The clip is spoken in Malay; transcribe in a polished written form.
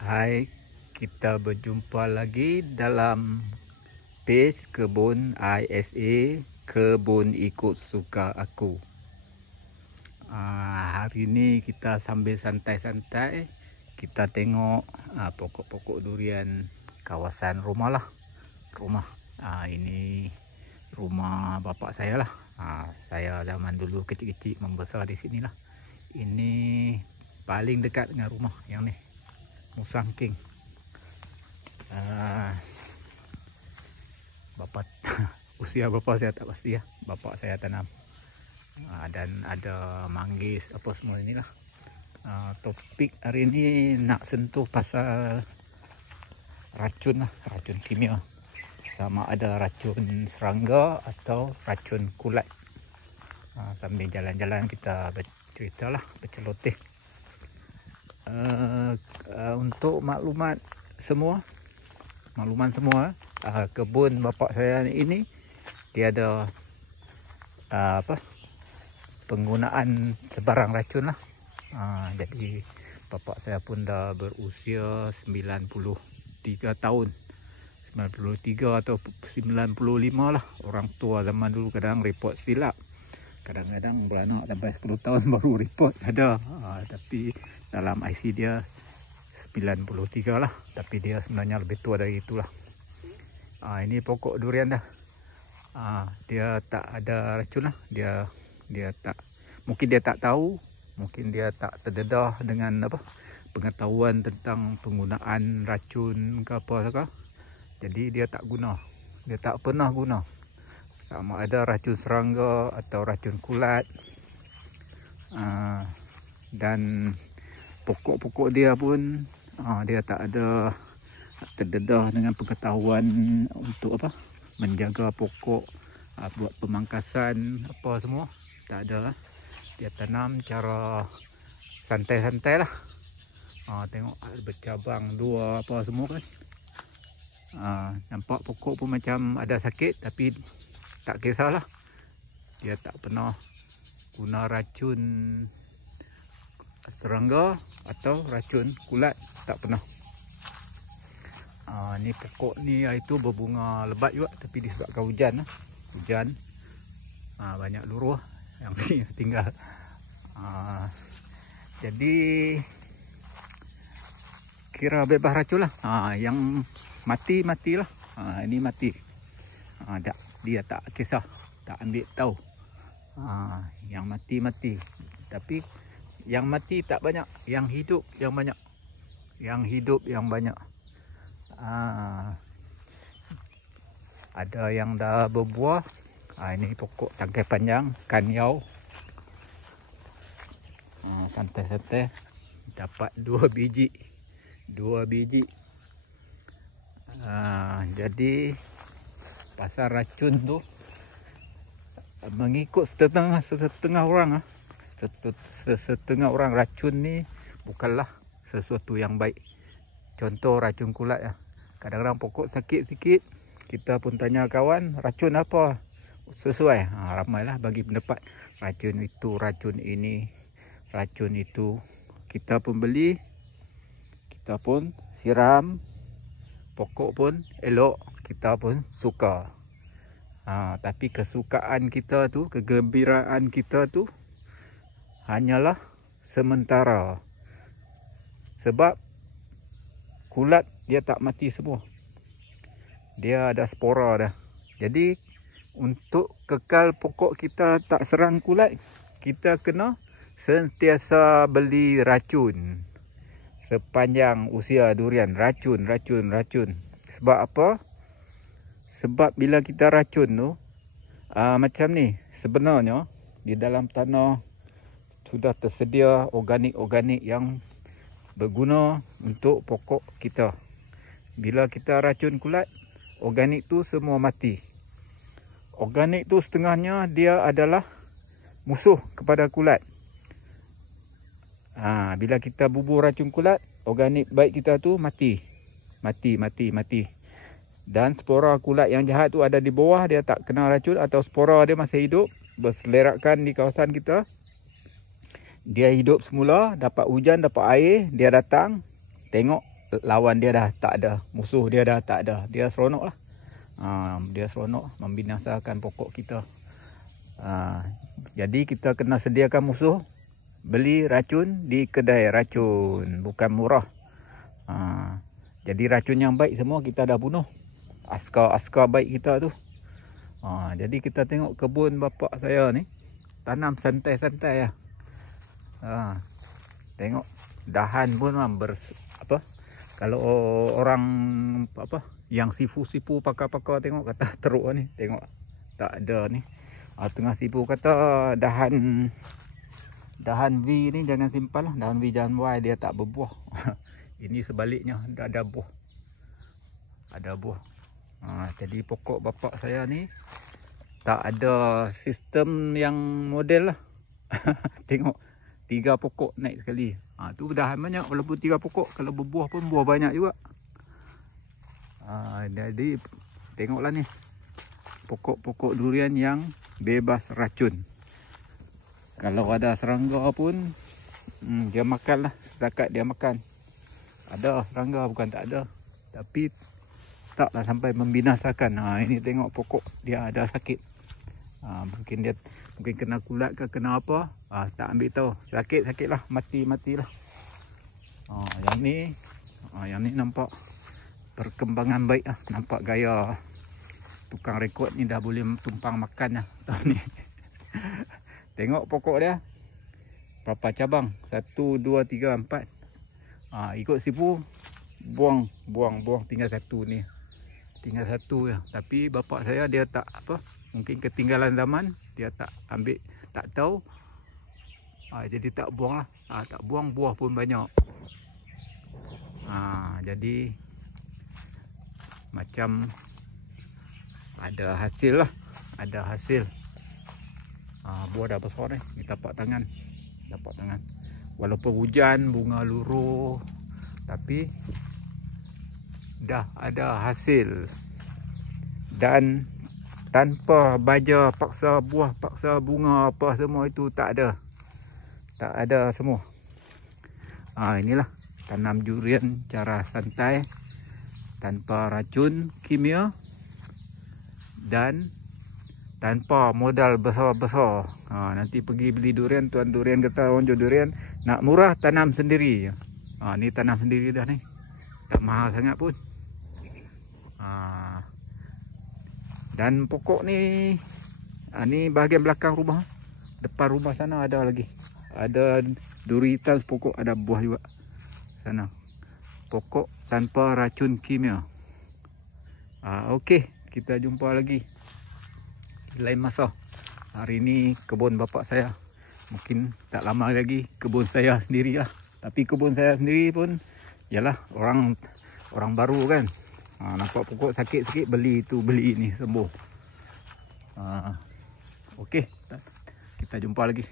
Hai, kita berjumpa lagi dalam page Kebun ISA, Kebun Ikut Suka Aku. Hari ini kita sambil santai-santai, kita tengok pokok-pokok durian kawasan rumah lah. Ini rumah bapak saya lah. Saya zaman dulu kecil-kecil membesar di sini lah. Ini paling dekat dengan rumah yang ni, Musang King. Bapak usia bapak saya tak pasti ya. Bapak saya tanam. Dan ada manggis apa semua inilah. Topik hari ini nak sentuh pasal racun lah, racun kimia. Sama ada racun serangga atau racun kulat. Sambil jalan-jalan kita bercerita lah, berceloteh. Untuk makluman semua, kebun bapak saya ini dia ada penggunaan sebarang racun lah. Jadi bapak saya pun dah berusia 93 tahun, 93 atau 95 lah. Orang tua zaman dulu kadang report silap, kadang-kadang beranak sampai 10 tahun baru report ada. Tapi dalam IC dia 93 lah, tapi dia sebenarnya lebih tua dari itulah. Ini pokok durian dah. Dia tak ada racun lah. Dia tak, mungkin dia tak tahu, mungkin dia tak terdedah dengan pengetahuan tentang penggunaan racun ke apa. Jadi dia tak guna, dia tak pernah guna. Sama ada racun serangga atau racun kulat. Dan pokok-pokok dia pun dia tak ada terdedah dengan pengetahuan untuk menjaga pokok, buat pemangkasan apa semua. Tak ada lah. Dia tanam cara santai-santai lah. Tengok bercabang dua apa semua kan. Nampak pokok pun macam ada sakit, tapi tak kisahlah. Dia tak pernah guna racun serangga atau racun kulat, tak pernah. Ni pokok ni itu berbunga lebat juga, tapi disebabkan hujan banyak luruh yang tinggal. Jadi kira bebas racun lah. Yang matilah. Ini mati. Dia tak kisah, tak ambil tahu. Yang mati. Tapi yang mati tak banyak, yang hidup yang banyak. Ada yang dah berbuah. Ini pokok tangkai panjang, kanyau. Santai-santai dapat 2 biji. Jadi pasal racun tu mengikut setengah orang. Setengah orang, racun ni bukanlah sesuatu yang baik. Contoh racun kulat ya. Kadang-kadang pokok sakit sikit, kita pun tanya kawan, racun apa sesuai. Ramailah bagi pendapat, racun itu, racun ini, racun itu. Kita pun beli, kita pun siram, pokok pun elok, kita pun suka. Tapi kesukaan kita tu, kegembiraan kita tu hanyalah sementara. Sebab kulat dia tak mati semua. Dia ada spora dah. Jadi untuk kekal pokok kita tak serang kulat, kita kena sentiasa beli racun sepanjang usia durian. Racun. Sebab apa? Sebab bila kita racun tu macam ni, sebenarnya di dalam tanah sudah tersedia organik yang berguna untuk pokok kita. Bila kita racun kulat, organik tu semua mati. Organik tu setengahnya dia adalah musuh kepada kulat. Bila kita bubur racun kulat, organik baik kita tu mati. Dan spora kulat yang jahat tu ada di bawah, dia tak kena racun, atau spora dia masih hidup, berselerakkan di kawasan kita. Dia hidup semula, dapat hujan, dapat air, dia datang, tengok lawan dia dah tak ada, musuh dia dah tak ada, dia seronok lah. Dia seronok membinasakan pokok kita. Jadi kita kena sediakan musuh, beli racun di kedai racun, bukan murah. Jadi racun yang baik semua kita dah bunuh, askar baik kita tu. Jadi kita tengok kebun bapak saya ni, tanam santai-santai lah. Tengok dahan pun kalau orang yang sipu-sipu pakar-pakar tengok kata teruk ni, tengok tak ada ni. Tengah sipu kata dahan V ni jangan simpan lah, dahan V jangan Y, dia tak berbuah. Ini sebaliknya, dah ada buah. Ada buah. Jadi pokok bapak saya ni tak ada sistem yang model lah. Tengok 3 pokok naik sekali. Tu dahan banyak, walaupun 3 pokok, kalau berbuah pun buah banyak juga. Jadi tengoklah ni, pokok-pokok durian yang bebas racun. Kalau ada serangga pun dia makan lah, setakat dia makan. Ada serangga, bukan tak ada, tapi taklah sampai membinasakan. Ini tengok pokok dia ada sakit. Mungkin kena kulat ke kena apa, tak ambil tahu. Sakit lah, matilah. Yang ni nampak perkembangan baik lah. Nampak gaya tukang rekod ni dah boleh tumpang makan lah tahun ni. Tengok pokok dia berapa cabang, 1, 2, 3, 4. Ikut sipu buang tinggal 1 ni. Tinggal 1 ya. Tapi bapak saya dia tak mungkin ketinggalan zaman, dia tak ambil, tak tahu. Jadi tak buang lah. Tak buang, buah pun banyak. Jadi macam ada hasil lah, ada hasil. Buah dah besar ni tapak tangan. Walaupun hujan, bunga luruh, tapi dah ada hasil. Dan tanpa baja paksa buah, paksa bunga apa semua itu tak ada semua. Inilah tanam durian cara santai, tanpa racun kimia dan tanpa modal besar-besar. Nanti pergi beli durian, tuan durian kata orang jual durian nak murah, tanam sendiri. Ni tanam sendiri dah ni, tak mahal sangat pun. Dan pokok ni, ni bahagian belakang rumah. Depan rumah sana ada lagi, ada duri hitam pokok, ada buah juga sana. Pokok tanpa racun kimia. Okey, kita jumpa lagi lain masa. Hari ni kebun bapak saya, mungkin tak lama lagi kebun saya sendiri lah. Tapi kebun saya sendiri pun yalah, orang baru kan. Nampak pokok sakit sikit, beli itu beli ini, sembuh. Okey, kita jumpa lagi.